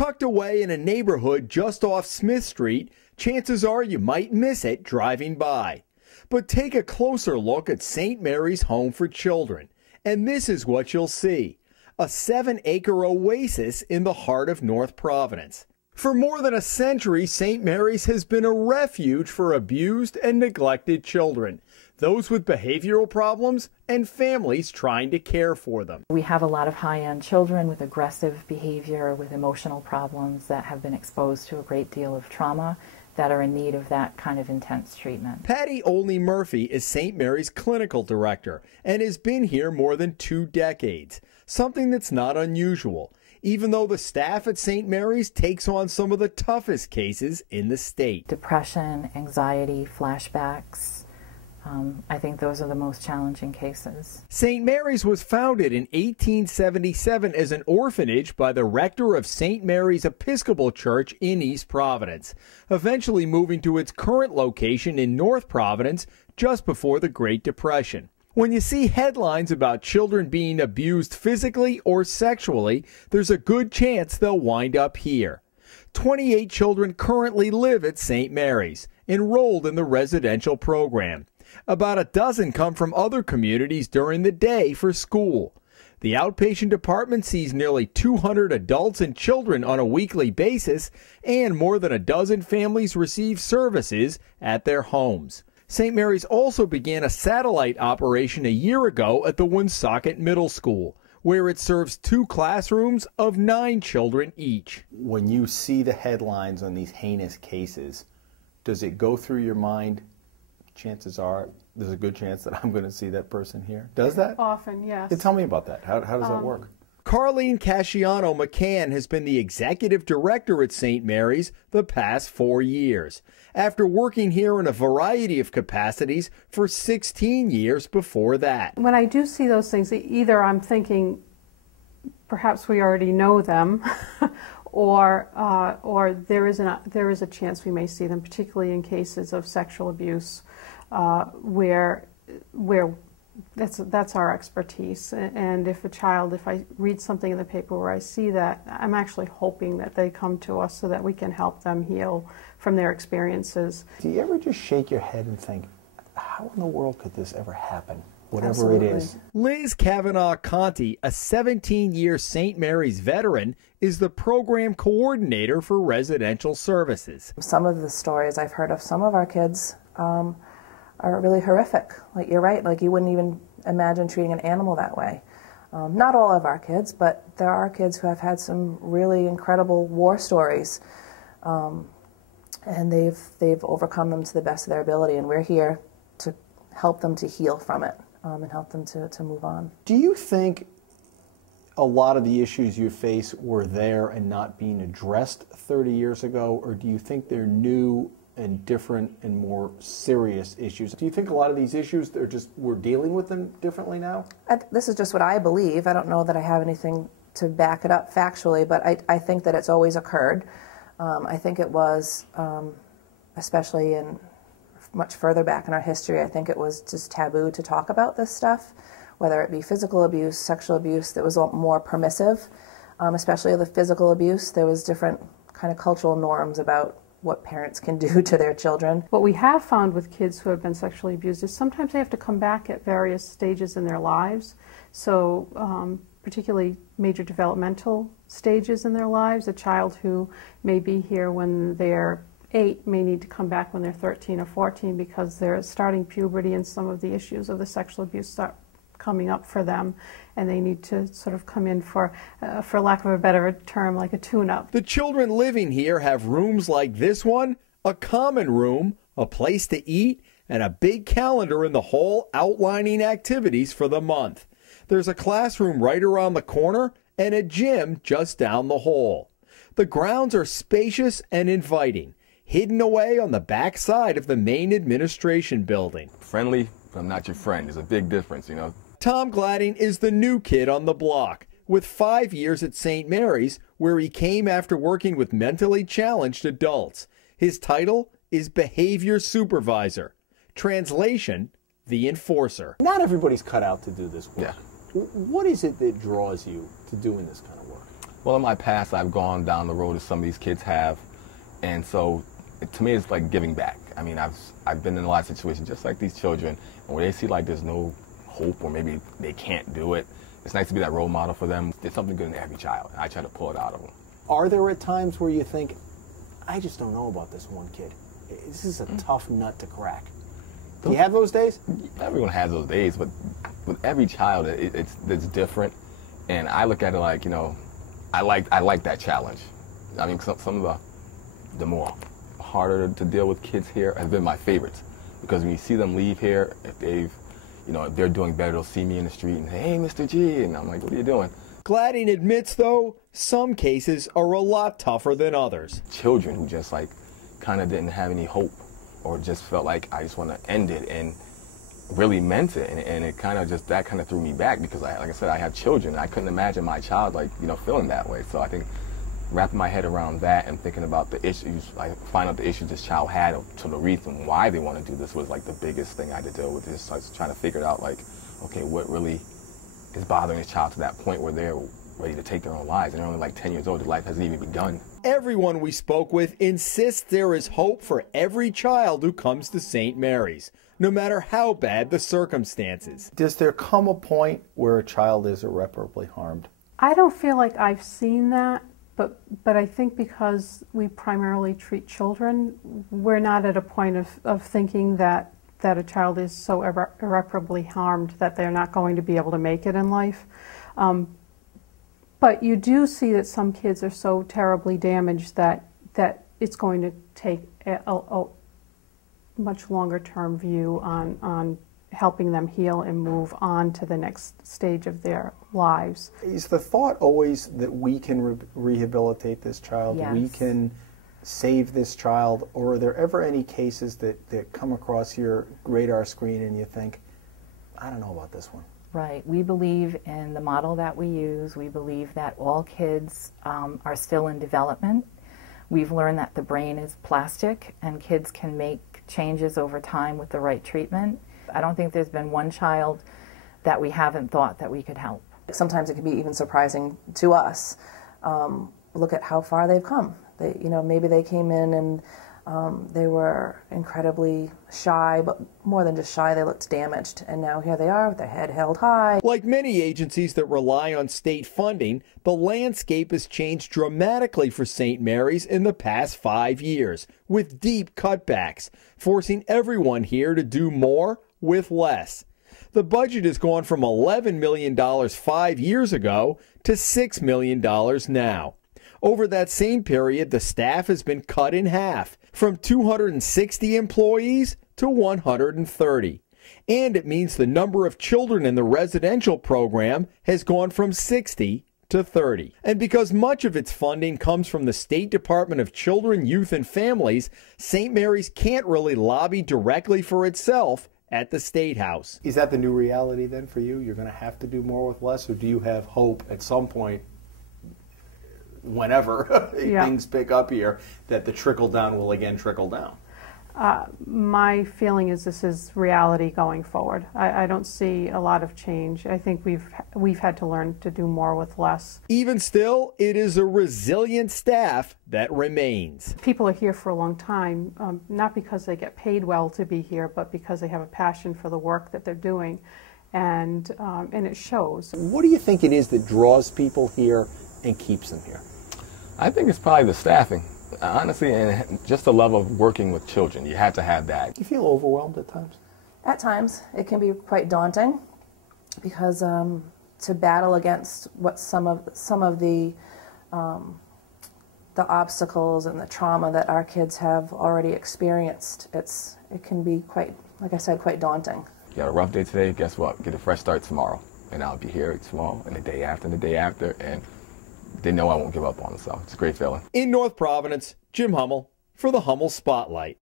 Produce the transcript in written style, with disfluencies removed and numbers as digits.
Tucked away in a neighborhood just off Smith Street, chances are you might miss it driving by. But take a closer look at St. Mary's Home for Children, and this is what you'll see: a 7-acre oasis in the heart of North Providence. For more than a century, St. Mary's has been a refuge for abused and neglected children, those with behavioral problems and families trying to care for them. We have a lot of high-end children with aggressive behavior, with emotional problems that have been exposed to a great deal of trauma, that are in need of that kind of intense treatment. Patty Olney-Murphy is St. Mary's clinical director and has been here more than 2 decades, something that's not unusual, even though the staff at St. Mary's takes on some of the toughest cases in the state. Depression, anxiety, flashbacks. I think those are the most challenging cases. St. Mary's was founded in 1877 as an orphanage by the rector of St. Mary's Episcopal Church in East Providence, eventually moving to its current location in North Providence just before the Great Depression. When you see headlines about children being abused physically or sexually, there's a good chance they'll wind up here. 28 children currently live at St. Mary's, enrolled in the residential program. About a dozen come from other communities during the day for school. The outpatient department sees nearly 200 adults and children on a weekly basis, and more than a dozen families receive services at their homes. St. Mary's also began a satellite operation a year ago at the Woonsocket Middle School, where it serves 2 classrooms of 9 children each. When you see the headlines on these heinous cases, does it go through your mind, chances are there's a good chance that I'm going to see that person here? Does that? Often, yes. Tell me about that. How does that work? Carlene Casciano-mccann has been the executive director at St. Mary's the past 4 years, after working here in a variety of capacities for 16 years before that. When I do see those things, either I'm thinking perhaps we already know them, or there is a chance we may see them, particularly in cases of sexual abuse, where that's our expertise. And if I read something in the paper where I see that, I'm actually hoping that they come to us so that we can help them heal from their experiences. Do you ever just shake your head and think, how in the world could this ever happen? Whatever Absolutely. It is. Liz Cavanagh-Conti, a 17-year St. Mary's veteran, is the program coordinator for residential services. Some of the stories I've heard of some of our kids are really horrific. Like, you're right, like you wouldn't even imagine treating an animal that way. Not all of our kids, but there are kids who have had some really incredible war stories, and they've overcome them to the best of their ability, and we're here to help them to heal from it. And help them to move on. Do you think a lot of the issues you face were there and not being addressed 30 years ago, or do you think they're new and different and more serious issues? Do you think a lot of these issues, we're dealing with them differently now? This is just what I believe. I don't know that I have anything to back it up factually, but I think that it's always occurred. I think it was, especially in much further back in our history, I think it was just taboo to talk about this stuff, whether it be physical abuse, sexual abuse, that was more permissive, especially the physical abuse. There was different kind of cultural norms about what parents can do to their children. What we have found with kids who have been sexually abused is sometimes they have to come back at various stages in their lives. So particularly major developmental stages in their lives. A child who may be here when they're 8 may need to come back when they're 13 or 14 because they're starting puberty and some of the issues of the sexual abuse start coming up for them, and they need to sort of come in for lack of a better term, like a tune-up. The children living here have rooms like this one, a common room, a place to eat, and a big calendar in the hall outlining activities for the month. There's a classroom right around the corner and a gym just down the hall. The grounds are spacious and inviting, hidden away on the back side of the main administration building. Friendly, but I'm not your friend. There's a big difference, you know. Tom Gladding is the new kid on the block, with 5 years at St. Mary's, where he came after working with mentally challenged adults. His title is Behavior Supervisor. Translation, the enforcer. Not everybody's cut out to do this work. Yeah. What is it that draws you to doing this kind of work? Well, in my past, I've gone down the road as some of these kids have, and so to me, it's like giving back. I mean, I've been in a lot of situations just like these children, and where they see like there's no hope or maybe they can't do it. It's nice to be that role model for them. There's something good in every child, and I try to pull it out of them. Are there at times where you think, I just don't know about this one kid. This is a tough nut to crack. Do you have those days? Everyone has those days, but with every child, it's different. And I look at it like, you know, I like that challenge. I mean, some of the more harder to deal with kids here have been my favorites, because when you see them leave here, if they're doing better, they'll see me in the street and say, "Hey, Mr. G," and I'm like, "What are you doing?" Gladding admits, though, some cases are a lot tougher than others. Children who just like kind of didn't have any hope, or just felt like I just want to end it, and really meant it, and it kind of just, that kind of threw me back, because like I said, I have children. I couldn't imagine my child feeling that way. So I think wrapping my head around that and thinking about the issues, like find out the issues this child had to the reason why they want to do this was like the biggest thing I had to deal with. Just like trying to figure it out, like, okay, what really is bothering this child to that point where they're ready to take their own lives, and they're only like 10 years old. Their life hasn't even begun. Everyone we spoke with insists there is hope for every child who comes to St. Mary's, no matter how bad the circumstances. Does there come a point where a child is irreparably harmed? I don't feel like I've seen that, but I think because we primarily treat children, we're not at a point of thinking that a child is so irreparably harmed that they're not going to be able to make it in life. But you do see that some kids are so terribly damaged that it's going to take a much longer term view on helping them heal and move on to the next stage of their lives. Is the thought always that we can rehabilitate this child, Yes. we can save this child, or are there ever any cases that come across your radar screen and you think, I don't know about this one? Right. We believe in the model that we use. We believe that all kids are still in development. We've learned that the brain is plastic and kids can make changes over time with the right treatment. I don't think there's been one child that we haven't thought that we could help. Sometimes it can be even surprising to us. Look at how far they've come. Maybe they came in and they were incredibly shy, but more than just shy, they looked damaged. And now here they are with their head held high. Like many agencies that rely on state funding, the landscape has changed dramatically for St. Mary's in the past 5 years, with deep cutbacks, forcing everyone here to do more with less. The budget has gone from $11 million 5 years ago to $6 million now. Over that same period, the staff has been cut in half, from 260 employees to 130. And it means the number of children in the residential program has gone from 60 to 30. And because much of its funding comes from the State Department of Children, Youth, and Families, St. Mary's can't really lobby directly for itself at the State House. Is that the new reality then for you? You're going to have to do more with less, or do you have hope at some point, whenever things pick up here, that the trickle down will again trickle down? My feeling is this is reality going forward. I don't see a lot of change. I think we've had to learn to do more with less. Even still, it is a resilient staff that remains. People are here for a long time, not because they get paid well to be here, but because they have a passion for the work that they're doing, and it shows. What do you think it is that draws people here and keeps them here? I think it's probably the staffing, honestly, and just the love of working with children. You have to have that. Do you feel overwhelmed at times? At times, it can be quite daunting, because to battle against what some of the obstacles and the trauma that our kids have already experienced, it can be quite, like I said, quite daunting. You got a rough day today, guess what? Get a fresh start tomorrow. And I'll be here tomorrow and the day after, and they know I won't give up on them, so it's a great feeling. In North Providence, Jim Hummel for the Hummel Spotlight.